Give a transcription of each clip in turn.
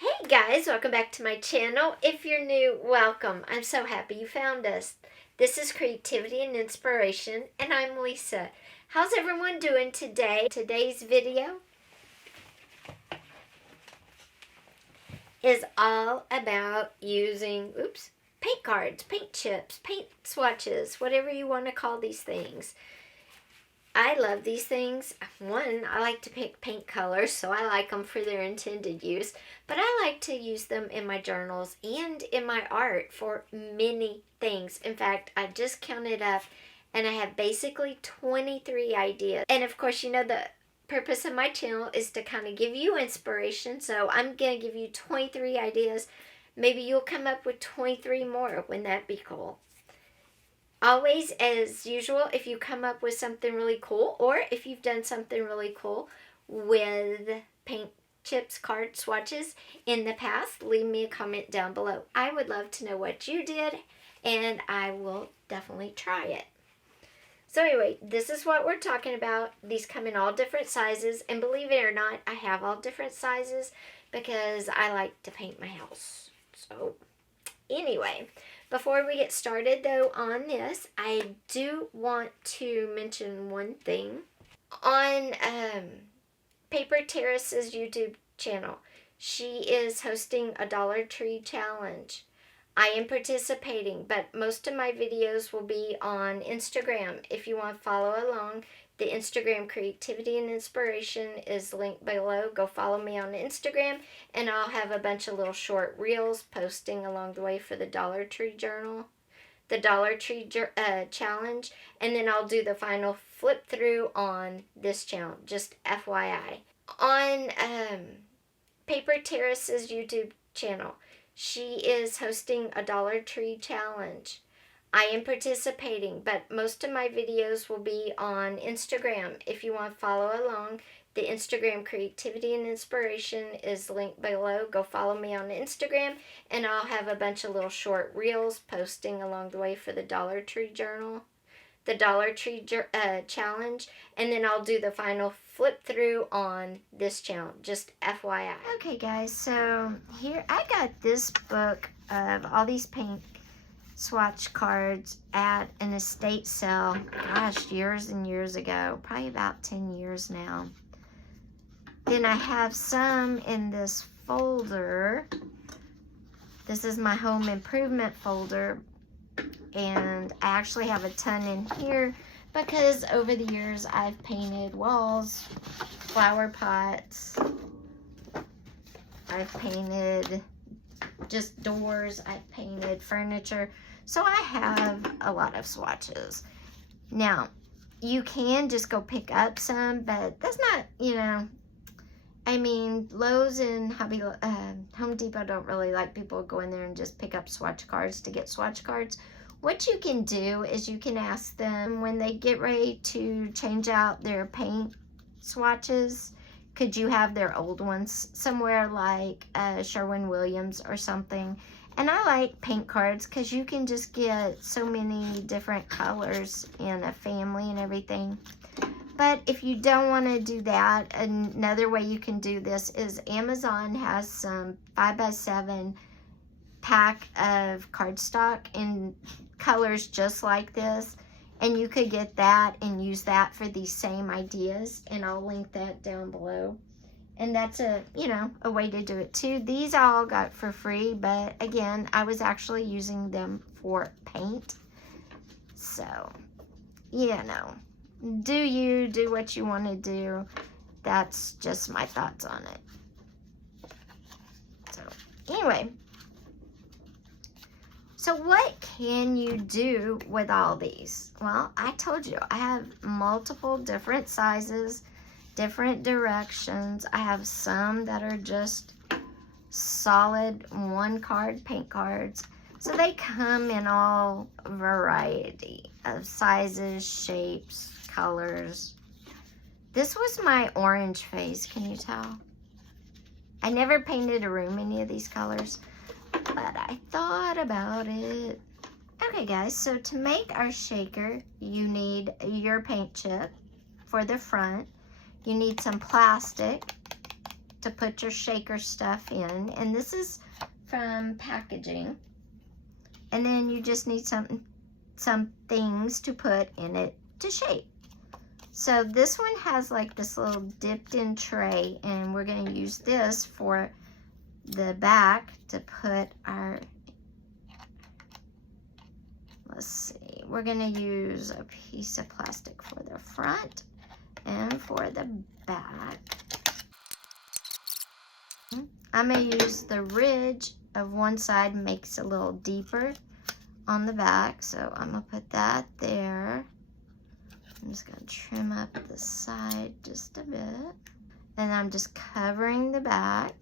Hey guys, welcome back to my channel. If you're new, welcome. I'm so happy you found us. This is Creativity and Inspiration, and I'm Lisa. How's everyone doing today? Today's video is all about using, paint cards, paint chips, paint swatches, whatever you want to call these things. I love these things. One, I like to pick paint colors, so I like them for their intended use. But I like to use them in my journals and in my art for many things. In fact, I just counted up and I have basically 23 ideas. And of course, you know the purpose of my channel is to kind of give you inspiration. So I'm going to give you 23 ideas. Maybe you'll come up with 23 more. Wouldn't that be cool? Always, as usual, if you come up with something really cool, or if you've done something really cool with paint chips, card swatches in the past, leave me a comment down below. I would love to know what you did, and I will definitely try it. So anyway, this is what we're talking about. These come in all different sizes, and believe it or not, I have all different sizes because I like to paint my house. So anyway, before we get started though on this, I do want to mention one thing. On Paper Terrace's YouTube channel, she is hosting a Dollar Tree challenge. I am participating, but most of my videos will be on Instagram. If you want to follow along, the Instagram Creativity and Inspiration is linked below. Go follow me on Instagram, and I'll have a bunch of little short reels posting along the way for the Dollar Tree Journal, the Dollar Tree Challenge, and then I'll do the final flip through on this channel, just FYI. On Paper Terrace's YouTube channel, she is hosting a Dollar Tree challenge. I am participating, but most of my videos will be on Instagram. If you want to follow along, the Instagram Creativity and Inspiration is linked below. Go follow me on Instagram, and I'll have a bunch of little short reels posting along the way for the Dollar Tree Journal, the Dollar Tree Challenge, and then I'll do the final flip through on this channel, just FYI. Okay guys, so here I got this book of all these paint swatch cards at an estate sale, gosh, years and years ago, probably about 10 years now. Then I have some in this folder. This is my home improvement folder, and I actually have a ton in here because over the years I've painted walls, flower pots, I've painted just doors, I've painted furniture. So I have a lot of swatches. Now, you can just go pick up some, but that's not, I mean, Lowe's and Home Depot don't really like people go in there and just pick up swatch cards to get swatch cards. What you can do is you can ask them when they get ready to change out their paint swatches, could you have their old ones somewhere like Sherwin-Williams or something? And I like paint cards because you can just get so many different colors in a family and everything. But if you don't want to do that, another way you can do this is Amazon has some 5x7 pack of cardstock in colors just like this. And you could get that and use that for these same ideas. And I'll link that down below. And that's a way to do it too. These I all got for free, but again, I was actually using them for paint. So, do you do what you want to do. That's just my thoughts on it. So, anyway. So what can you do with all these? Well, I told you, I have multiple different sizes, different directions. I have some that are just solid one card paint cards. So they come in all variety of sizes, shapes, colors. This was my orange face, can you tell? I never painted a room any of these colors, but I thought about it. Okay guys, so to make our shaker, you need your paint chip for the front. You need some plastic. to put your shaker stuff in. And this is from packaging. And then you just need some things to put in it to shape. So this one has like this little dipped in tray, and we're going to use this for the back to put our, let's see, we're going to use a piece of plastic for the front and for the back. I'm going to use the ridge of one side, makes it a little deeper on the back, so I'm going to put that there. I'm just going to trim up the side just a bit. And I'm just covering the back,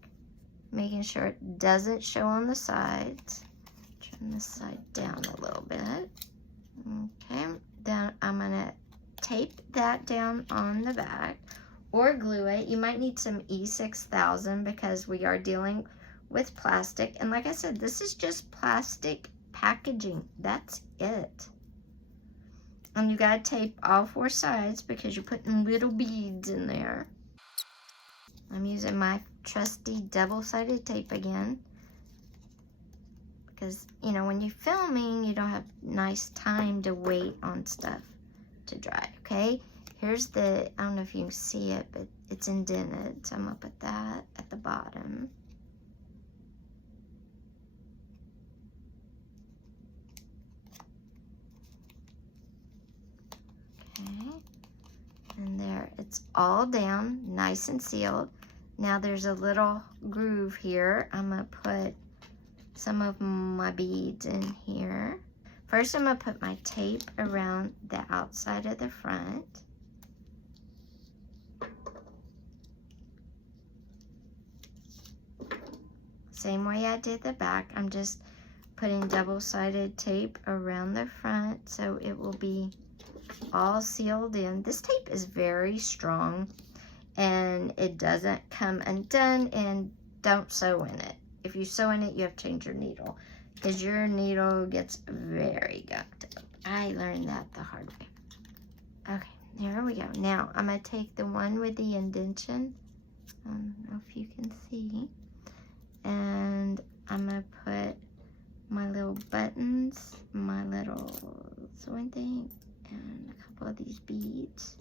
making sure it doesn't show on the sides. Trim this side down a little bit. Okay, then I'm going to tape that down on the back or glue it. You might need some E6000 because we are dealing with plastic. And like I said, this is just plastic packaging. That's it. And you gotta tape all 4 sides because you're putting little beads in there. I'm using my trusty double-sided tape again. Because, you know, when you're filming, you don't have nice time to wait on stuff to dry, okay? Here's the, I don't know if you can see it, but it's indented. So I'm gonna put that at the bottom. Okay, and there, it's all down, nice and sealed. Now there's a little groove here. I'm gonna put some of my beads in here. First, I'm gonna put my tape around the outside of the front. Same way I did the back, I'm just putting double-sided tape around the front so it will be all sealed in. This tape is very strong and it doesn't come undone, and don't sew in it. If you sew in it, you have to change your needle because your needle gets very gunked up. I learned that the hard way. Okay, there we go. Now I'm going to take the one with the indentation. I don't know if you can see. And I'm going to put my little buttons, my little sewing thing, and a couple of these beads.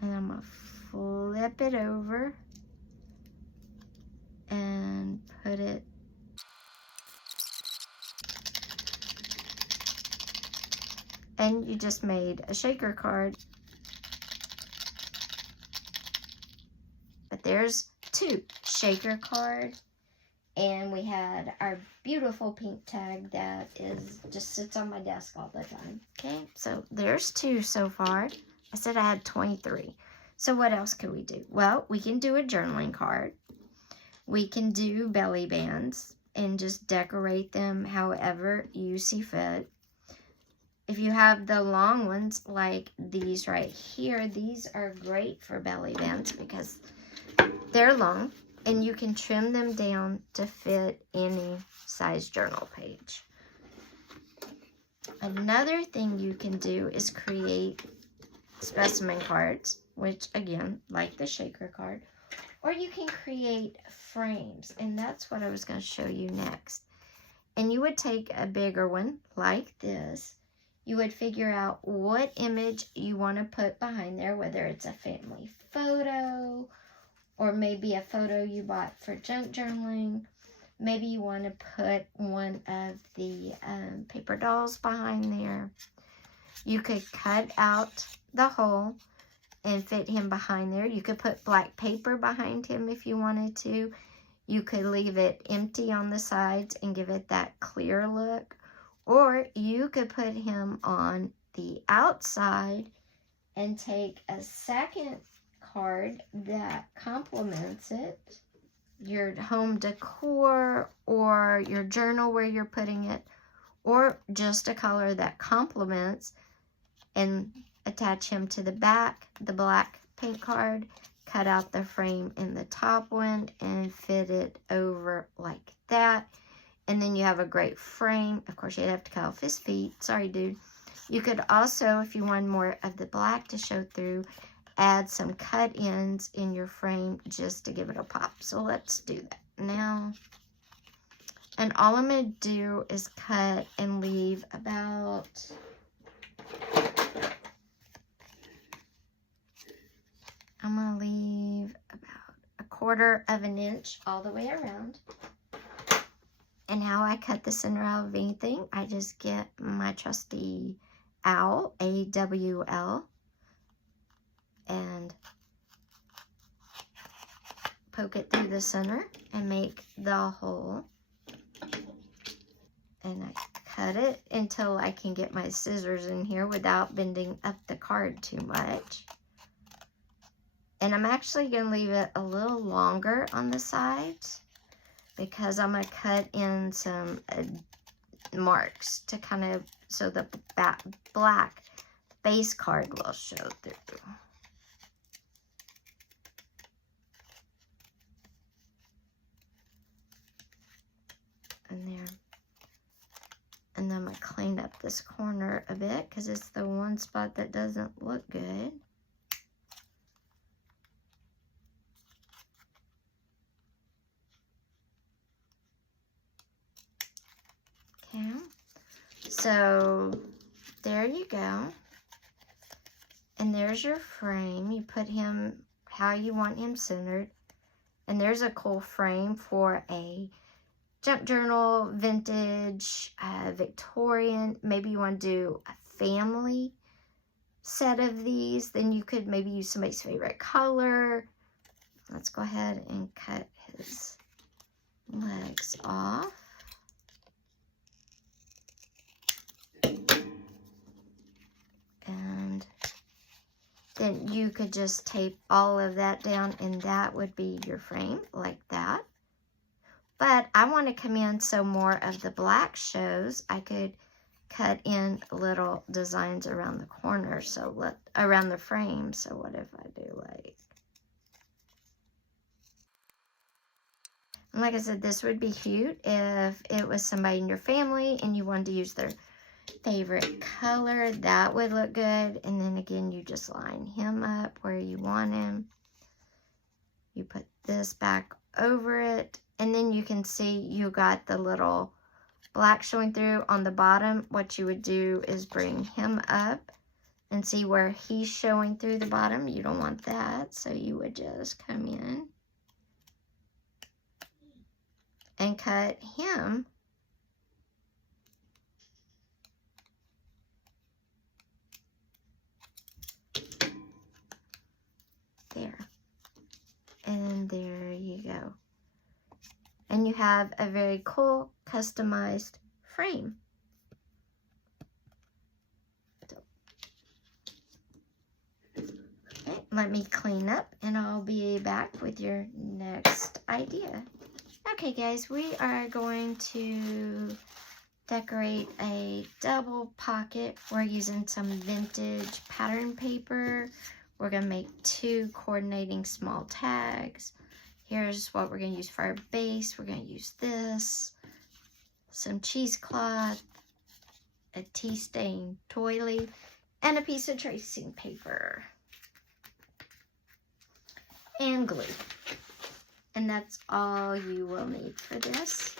And I'm going to flip it over and put it and you just made a shaker card. But there's 2 shaker cards. And we had our beautiful pink tag that is just sits on my desk all the time. Okay, so there's 2 so far. I said I had 23. So what else could we do? Well, we can do a journaling card. We can do belly bands and just decorate them however you see fit. If you have the long ones like these right here, these are great for belly bands because they're long. And you can trim them down to fit any size journal page. Another thing you can do is create specimen cards, which again, like the shaker card, or you can create frames, and that's what I was going to show you next. And you would take a bigger one like this. You would figure out what image you want to put behind there, whether it's a family photo, or maybe a photo you bought for junk journaling. Maybe you want to put one of the paper dolls behind there. You could cut out the hole and fit him behind there. You could put black paper behind him if you wanted to. You could leave it empty on the sides and give it that clear look. Or you could put him on the outside and take a second card that complements it, your home decor or your journal where you're putting it, or just a color that complements, and attach him to the back, the black paint card, cut out the frame in the top one and fit it over like that. And then you have a great frame. Of course, you'd have to cut off his feet. Sorry, dude. You could also, if you want more of the black to show through, add some cut ends in your frame just to give it a pop. So let's do that now. And all I'm going to do is cut and leave about, I'm going to leave about 1/4 of an inch all the way around. And how I cut the center out of anything, I just get my trusty owl, A-W-L, and poke it through the center and make the hole. And I cut it until I can get my scissors in here without bending up the card too much. And I'm actually going to leave it a little longer on the sides because I'm going to cut in some marks to kind of, so the black base card will show through. And there. And then I'm going to clean up this corner a bit because it's the one spot that doesn't look good. Okay, so there you go. And there's your frame. You put him how you want him centered. And there's a cool frame for a junk journal, vintage, Victorian. Maybe you want to do a family set of these. Then you could maybe use somebody's favorite color. Let's go ahead and cut his legs off. And then you could just tape all of that down and that would be your frame like that. But I want to come in so more of the black shows. I could cut in little designs around the corner, so around the frame. So what if I do like I said, this would be cute if it was somebody in your family and you wanted to use their favorite color. That would look good. And then again, you just line him up where you want him. You put this back over it. And then you can see you got the little black showing through on the bottom. What you would do is bring him up and see where he's showing through the bottom. You don't want that. So you would just come in and cut him there. And there you go. And you have a very cool customized frame. Okay, let me clean up and I'll be back with your next idea. Okay guys, we are going to decorate a double pocket. We're using some vintage pattern paper. We're going to make 2 coordinating small tags. Here's what we're going to use for our base. We're going to use this, some cheesecloth, a tea stain doily, and a piece of tracing paper. And glue. And that's all you will need for this.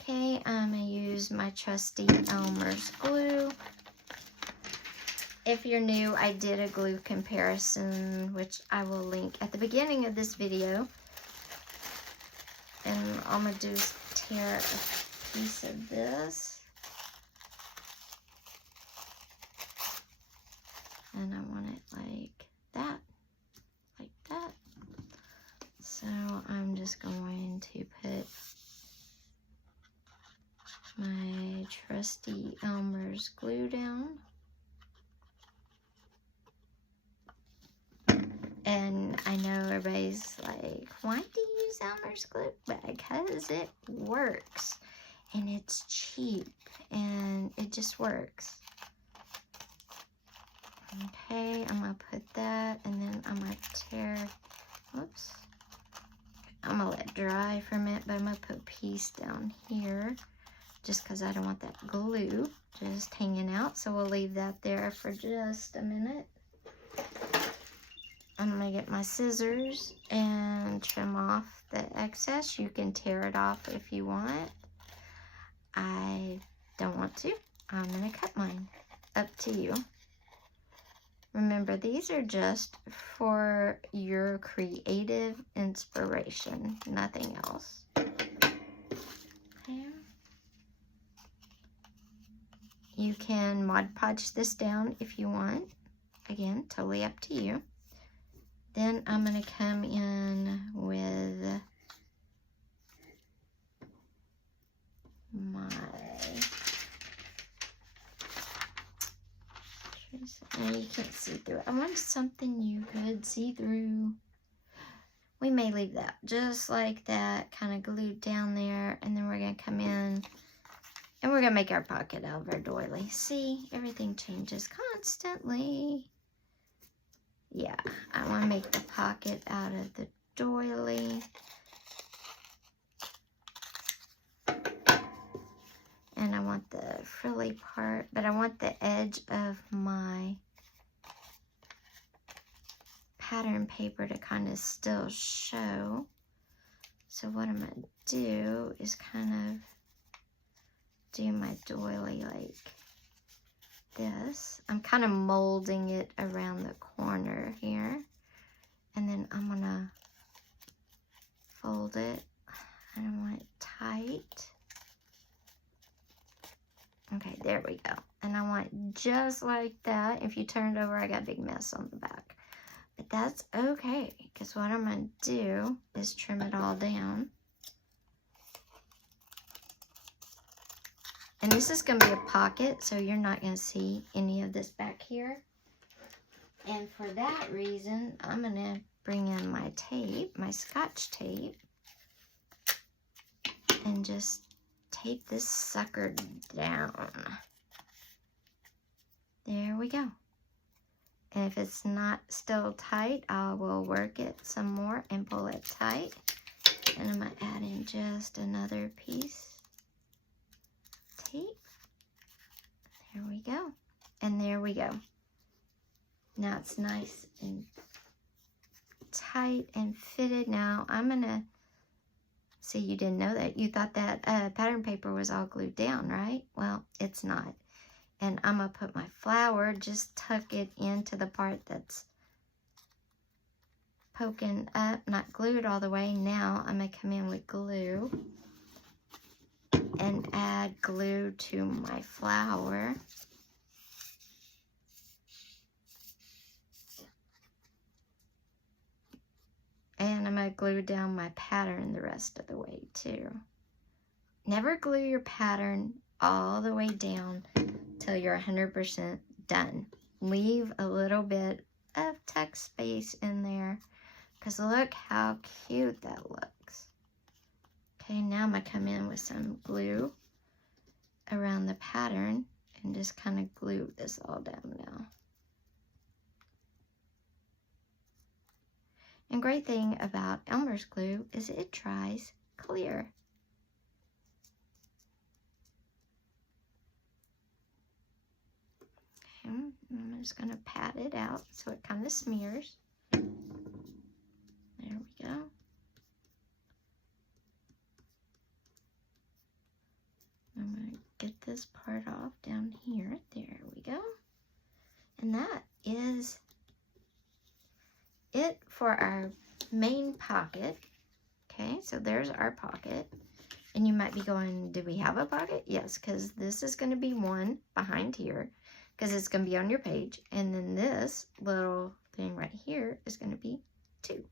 Okay, I'm going to use my trusty Elmer's glue. If you're new, I did a glue comparison, which I will link at the beginning of this video. And all I'm going to do is tear a piece of this. And I want it like that. Like that. So I'm just going to put my trusty Elmer's glue down. And I know everybody's like, why do you use Elmer's glue? Because it works. And it's cheap. And it just works. Okay, I'm going to put that. And then I'm going to tear, whoops. I'm going to let it dry for a minute. But I'm going to put a piece down here just because I don't want that glue just hanging out. So we'll leave that there for just a minute. I'm going to get my scissors and trim off the excess. You can tear it off if you want. I don't want to. I'm going to cut mine. Up to you. Remember, these are just for your creative inspiration, nothing else. Okay. You can Mod Podge this down if you want. Again, totally up to you. Then I'm going to come in with my... Now you can't see through it. I want something you could see through. We may leave that just like that, kind of glued down there, and then we're going to come in and we're going to make our pocket out of our doily. See, everything changes constantly. Yeah, I want to make the pocket out of the doily. And I want the frilly part, but I want the edge of my pattern paper to kind of still show. So what I'm going to do is kind of do my doily like this. I'm kind of molding it around the corner here. And then I'm going to fold it. I don't want it tight. Okay, there we go. And I want it just like that. If you turn it over, I got a big mess on the back. But that's okay, because what I'm going to do is trim it all down. And this is going to be a pocket, so you're not going to see any of this back here. And for that reason, I'm going to bring in my tape, my Scotch tape, and just tape this sucker down. There we go. And if it's not still tight, I will work it some more and pull it tight. And I'm going to add in just another piece of tape. There we go. And there we go. Now it's nice and tight and fitted. Now I'm going to see, you didn't know that. You thought that pattern paper was all glued down, right? Well, it's not. And I'm going to put my flower, just tuck it into the part that's poking up, not glued all the way. Now I'm going to come in with glue and add glue to my flower. And I'm going to glue down my pattern the rest of the way too. Never glue your pattern all the way down till you're 100% done. Leave a little bit of text space in there, because look how cute that looks. Okay, now I'm going to come in with some glue around the pattern and just kind of glue this all down now. And great thing about Elmer's glue is it dries clear. Okay, I'm just going to pat it out so it kind of smears. There we go. I'm going to get this part off down here. There we go. And that is it for our main pocket. Okay, so there's our pocket. And you might be going, do we have a pocket? Yes, because this is going to be one behind here, because it's going to be on your page. And then this little thing right here is going to be two.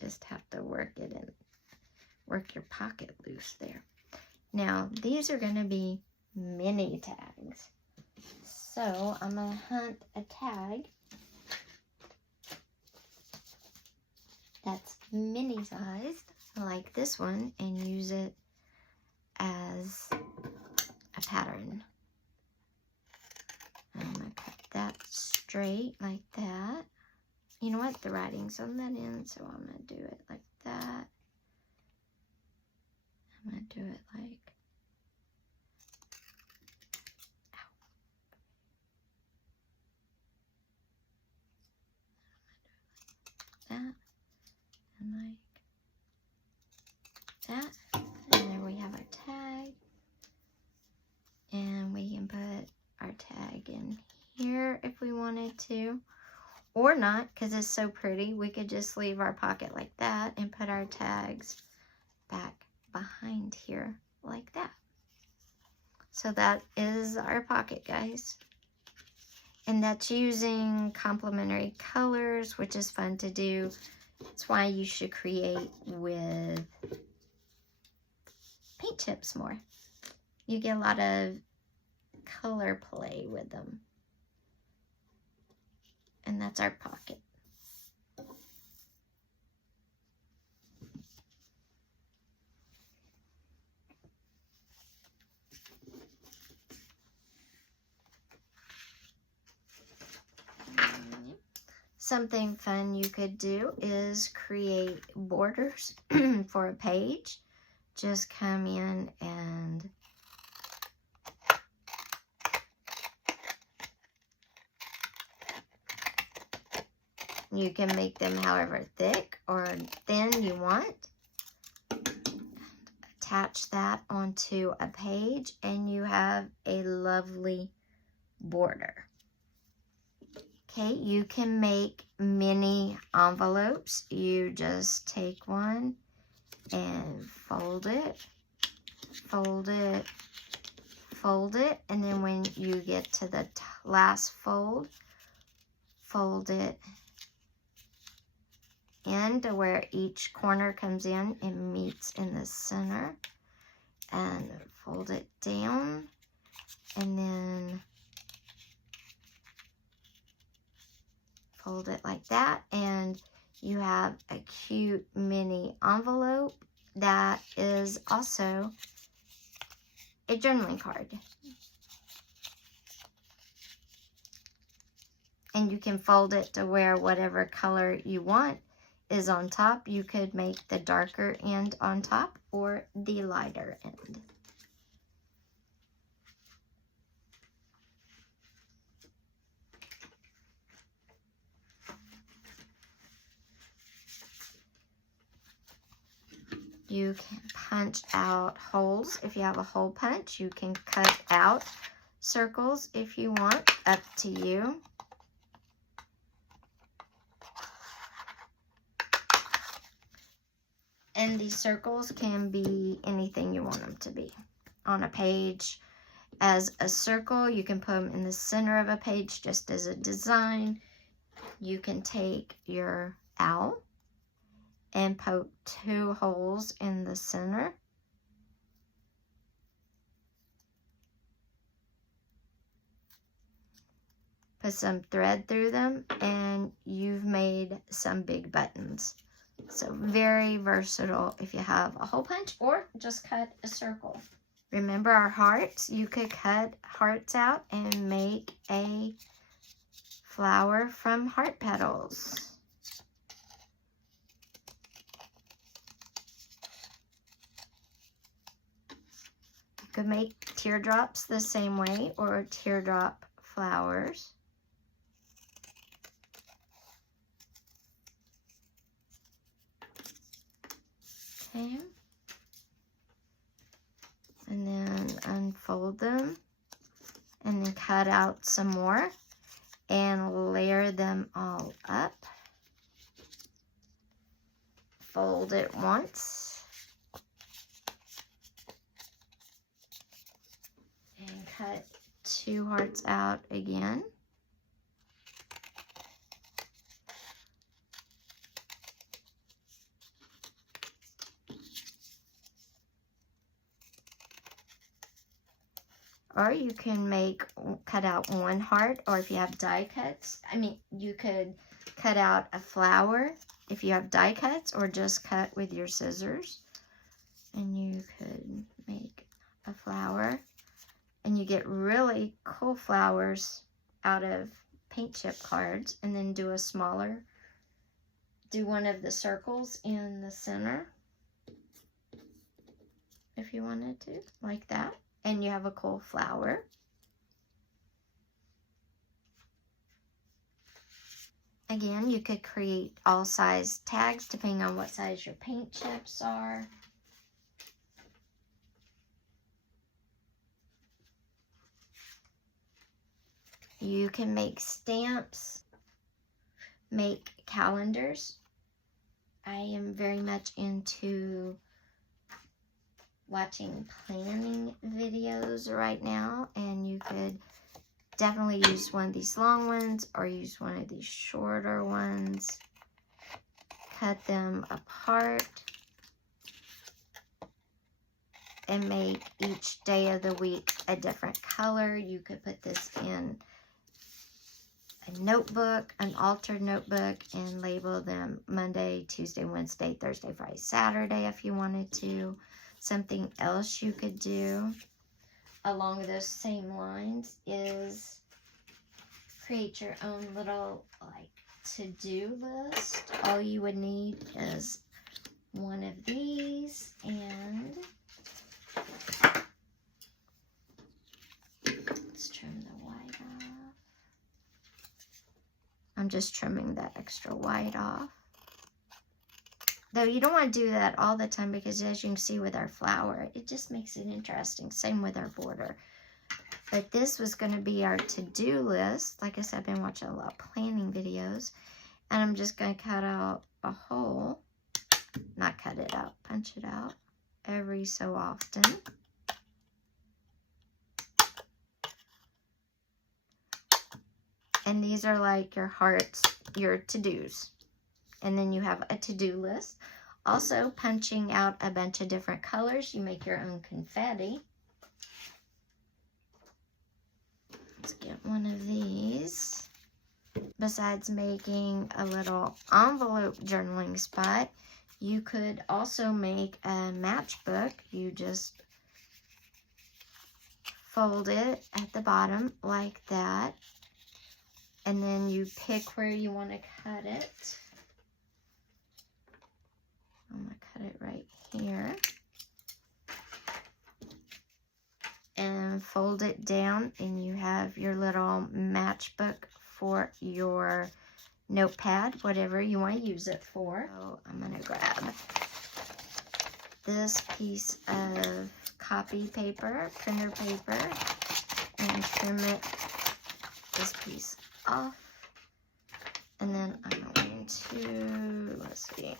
Just have to work it in, work your pocket loose there. Now, these are going to be mini tags. So I'm going to hunt a tag that's mini sized like this one and use it as a pattern. I'm going to cut that straight like that. You know what? The writing's on that end, so I'm going to do it like that. I'm going to do it like, that, and like that. And there we have our tag. And we can put our tag in here if we wanted to. Or not, because it's so pretty. We could just leave our pocket like that and put our tags back behind here like that. So that is our pocket, guys. And that's using complementary colors, which is fun to do. That's why you should create with paint chips more. You get a lot of color play with them. And that's our pocket. Something fun you could do is create borders for a page. Just come in and you can make them however thick or thin you want. Attach that onto a page and you have a lovely border. Okay, you can make mini envelopes. You just take one and fold it, fold it, fold it, and then when you get to the last fold, fold it in to where each corner comes in and meets in the center, and fold it down, and then fold it like that, and you have a cute mini envelope that is also a journaling card. And you can fold it to where whatever color you want is on top. You could make the darker end on top or the lighter end. You can punch out holes. If you have a hole punch, you can cut out circles if you want, up to you. And these circles can be anything you want them to be. On a page as a circle, you can put them in the center of a page just as a design. You can take your owl and poke 2 holes in the center. Put some thread through them and you've made some big buttons. So very versatile if you have a hole punch or just cut a circle. Remember our hearts? You could cut hearts out and make a flower from heart petals. You could make teardrops the same way, or teardrop flowers. Okay. And then unfold them and then cut out some more and layer them all up. Fold it once. And cut 2 hearts out again. Or you can cut out 1 heart, or if you have die cuts, you could cut out a flower if you have die cuts, or just cut with your scissors. And you could make a flower. And you get really cool flowers out of paint chip cards. And then do one of the circles in the center. if you wanted to, like that. And you have a cool flower. Again, you could create all size tags depending on what size your paint chips are. You can make stamps, make calendars. I am very much into watching planning videos right now, and you could definitely use one of these long ones or use one of these shorter ones. Cut them apart and make each day of the week a different color. You could put this in a notebook, an altered notebook, and label them Monday, Tuesday, Wednesday, Thursday, Friday, Saturday if you wanted to. Something else you could do along those same lines is create your own little like to-do list. All you would need is one of these, and let's trim the white off. I'm just trimming that extra white off. Though you don't want to do that all the time, because as you can see with our flower, it just makes it interesting. Same with our border. But this was going to be our to-do list. Like I said, I've been watching a lot of planning videos. And I'm just going to cut out a hole. Not cut it out, punch it out every so often. And these are like your hearts, your to-dos. And then you have a to-do list. Also, punching out a bunch of different colors. You make your own confetti. Let's get one of these. Besides making a little envelope journaling spot, you could also make a matchbook. You just fold it at the bottom like that. And then you pick where you want to cut it. I'm going to cut it right here. And fold it down, and you have your little matchbook for your notepad, whatever you want to use it for. So I'm going to grab this piece of copy paper, printer paper, and trim it, this piece off. And then I'm going to, let's see.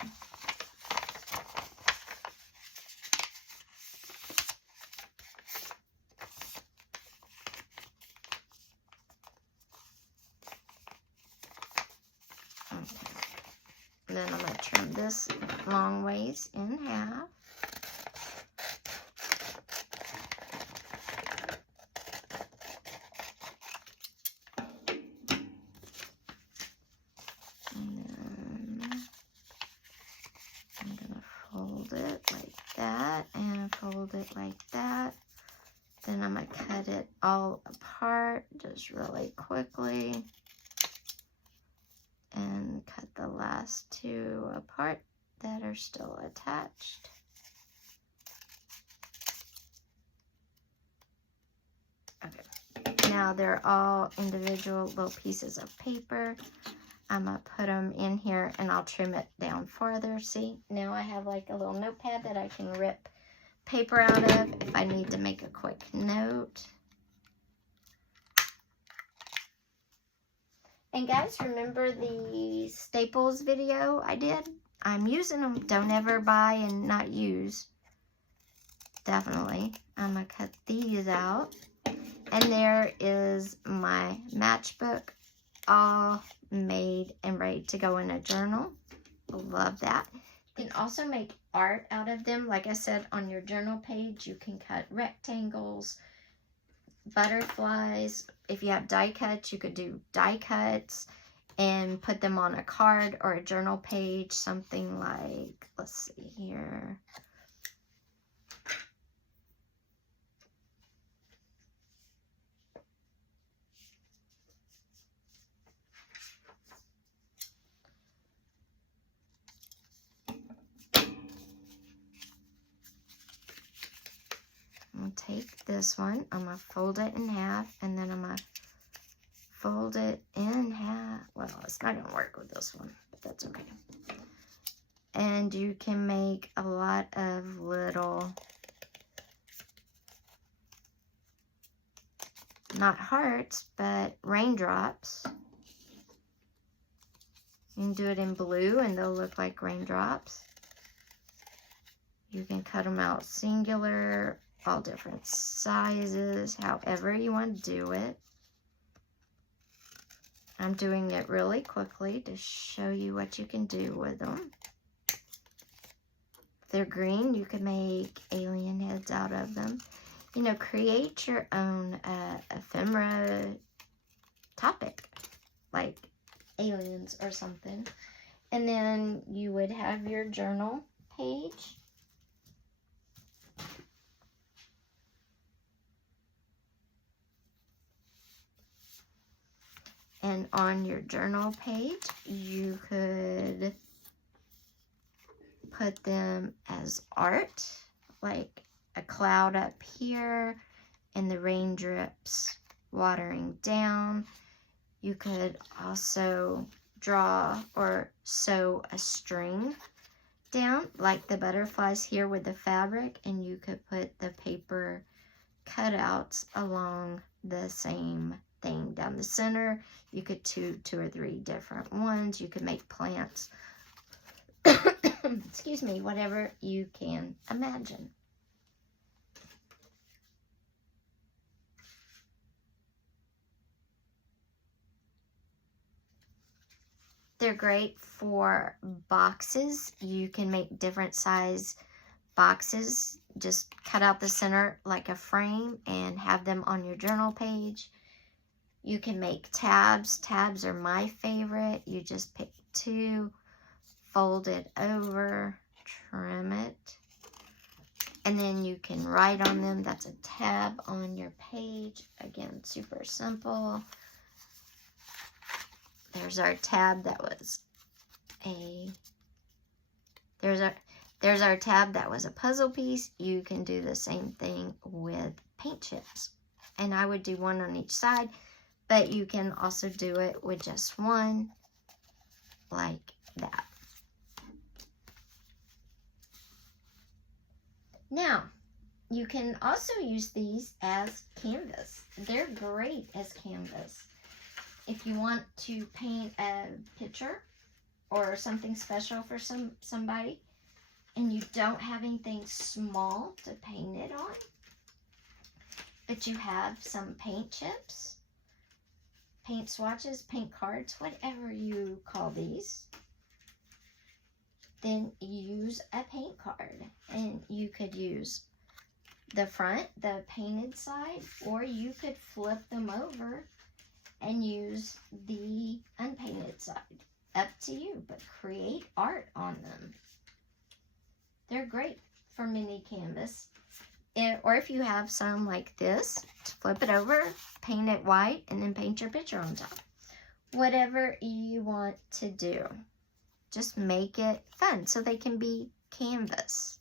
And then I'm going to trim this long ways in half. And then I'm going to fold it like that and fold it like that. Then I'm going to cut it all apart just really quickly. And cut the last two apart that are still attached. Okay, now they're all individual little pieces of paper. I'm gonna put them in here and I'll trim it down farther. See, now I have like a little notepad that I can rip paper out of if I need to make a quick note. And guys, remember the staples video I did? I'm using them. Don't ever buy and not use. Definitely. I'm going to cut these out. And there is my matchbook all made and ready to go in a journal. Love that. You can also make art out of them. Like I said, on your journal page, you can cut rectangles, butterflies. If you have die cuts, you could do die cuts and put them on a card or a journal page, something like, let's see here. this one. I'm going to fold it in half, and then I'm going to fold it in half. Well, it's not going to work with this one, but that's okay. And you can make a lot of little, not hearts, but raindrops. You can do it in blue and they'll look like raindrops. You can cut them out singular, all different sizes, however you want to do it. I'm doing it really quickly to show you what you can do with them. If they're green, you can make alien heads out of them. You know, create your own ephemera topic, like aliens or something. And then you would have your journal page. And on your journal page, you could put them as art, like a cloud up here and the raindrops watering down. You could also draw or sew a string down, like the butterflies here with the fabric, and you could put the paper cutouts along the same thing down the center. You could do 2 or 3 different ones. You could make plants. Excuse me, whatever you can imagine. They're great for boxes. You can make different size boxes. Just cut out the center like a frame and have them on your journal page. You can make tabs. Tabs are my favorite. You just pick 2, fold it over, trim it, and then you can write on them. That's a tab on your page. Again, super simple. There's our tab that was there's our tab that was a puzzle piece. You can do the same thing with paint chips. And I would do 1 on each side, but you can also do it with just 1, like that. Now, you can also use these as canvas. They're great as canvas. If you want to paint a picture or something special for somebody, and you don't have anything small to paint it on, but you have some paint chips, paint swatches, paint cards, whatever you call these, then use a paint card. And you could use the front, the painted side, or you could flip them over and use the unpainted side. Up to you, but create art on them. They're great for mini canvas. Or if you have some like this, flip it over, paint it white, and then paint your picture on top. Whatever you want to do. Just make it fun so they can be canvas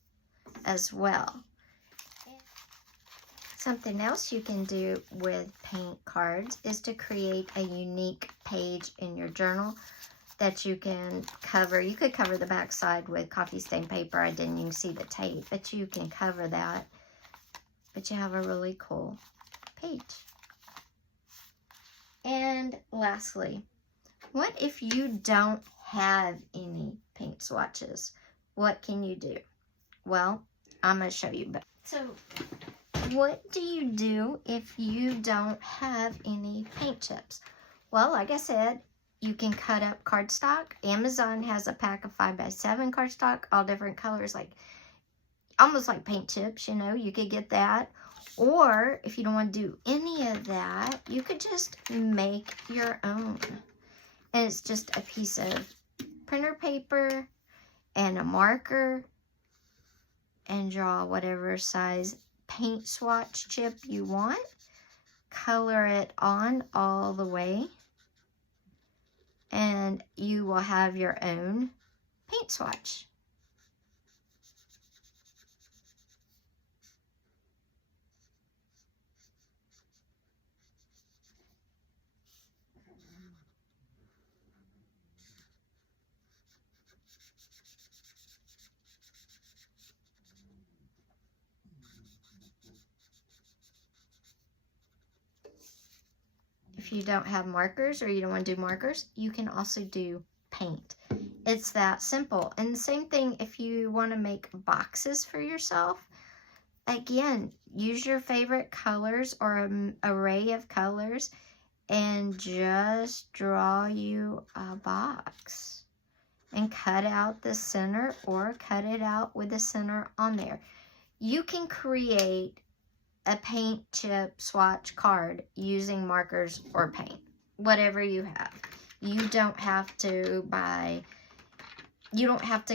as well. Something else you can do with paint cards is to create a unique page in your journal that you can cover. You could cover the back side with coffee stain paper. I didn't even see the tape, but you can cover that. But you have a really cool page. And lastly, what if you don't have any paint swatches? What can you do? Well, I'm going to show you. So, what do you do if you don't have any paint chips? Well, like I said, you can cut up cardstock. Amazon has a pack of 5x7 cardstock, all different colors, like almost like paint chips, you know. You could get that. Or if you don't want to do any of that, you could just make your own. And it's just a piece of printer paper and a marker, and draw whatever size paint swatch chip you want. Color it on all the way, and you will have your own paint swatch. if you don't have markers or you don't want to do markers, you can also do paint. It's that simple. And the same thing if you want to make boxes for yourself. Again, use your favorite colors or an array of colors and just draw you a box. And cut out the center or cut it out with the center on there. You can create a paint chip swatch card using markers or paint, whatever you have. You don't have to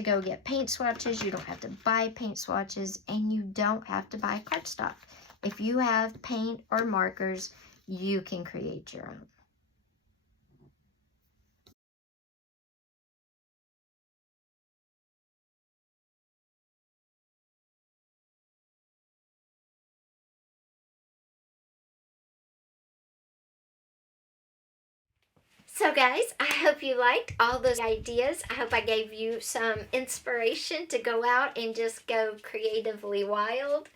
go get paint swatches, you don't have to buy paint swatches, and you don't have to buy cardstock. If you have paint or markers, you can create your own. So guys, I hope you liked all those ideas. I hope I gave you some inspiration to go out and just go creatively wild.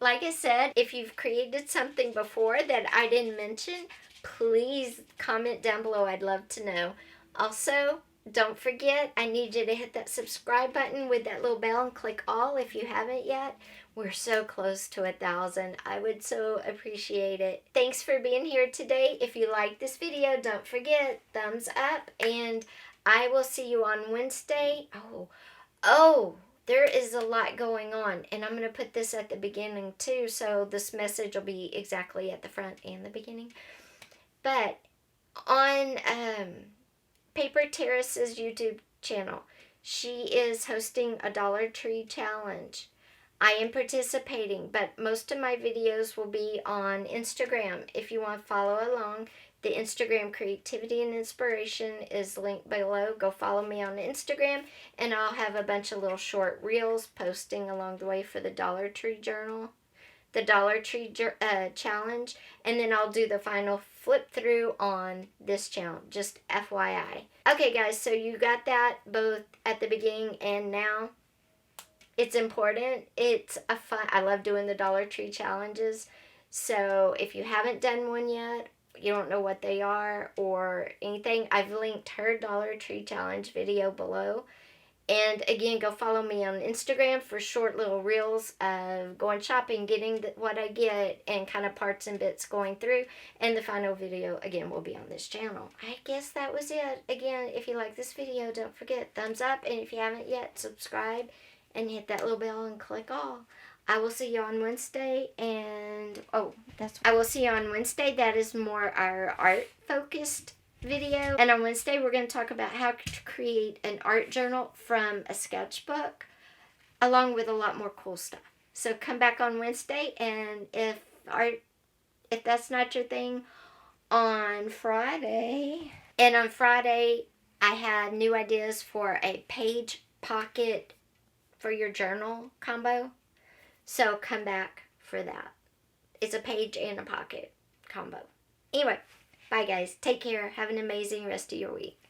Like I said, if you've created something before that I didn't mention, please comment down below. I'd love to know. Also, don't forget, I need you to hit that subscribe button with that little bell and click all if you haven't yet. We're so close to 1,000. I would so appreciate it. Thanks for being here today. If you like this video, don't forget, thumbs up. And I will see you on Wednesday. Oh, there is a lot going on. And I'm going to put this at the beginning too. So this message will be exactly at the front and the beginning. But on Paper Terrace's YouTube channel, she is hosting a Dollar Tree challenge. I am participating, but most of my videos will be on Instagram. If you want to follow along, the Instagram Creativity and Inspiration is linked below. Go follow me on Instagram, and I'll have a bunch of little short reels posting along the way for the Dollar Tree Journal, the Dollar Tree challenge, and then I'll do the final flip through on this channel, just FYI. Okay guys, so you got that both at the beginning and now. It's important. It's a fun, I love doing the Dollar Tree challenges. So if you haven't done one yet, you don't know what they are or anything, I've linked her Dollar Tree challenge video below. And again, go follow me on Instagram for short little reels of going shopping, getting what I get, and kind of parts and bits going through. And the final video, again, will be on this channel. I guess that was it. Again, if you like this video, don't forget, thumbs up. And if you haven't yet, subscribe and hit that little bell and click all. I will see you on Wednesday, and I will see you on Wednesday. That is more our art focused video, and on Wednesday we're going to talk about how to create an art journal from a sketchbook, along with a lot more cool stuff. So come back on Wednesday, and if that's not your thing, on Friday I had new ideas for a page pocket for your journal combo. So come back for that. It's a page and a pocket combo. Anyway, bye guys. Take care. Have an amazing rest of your week.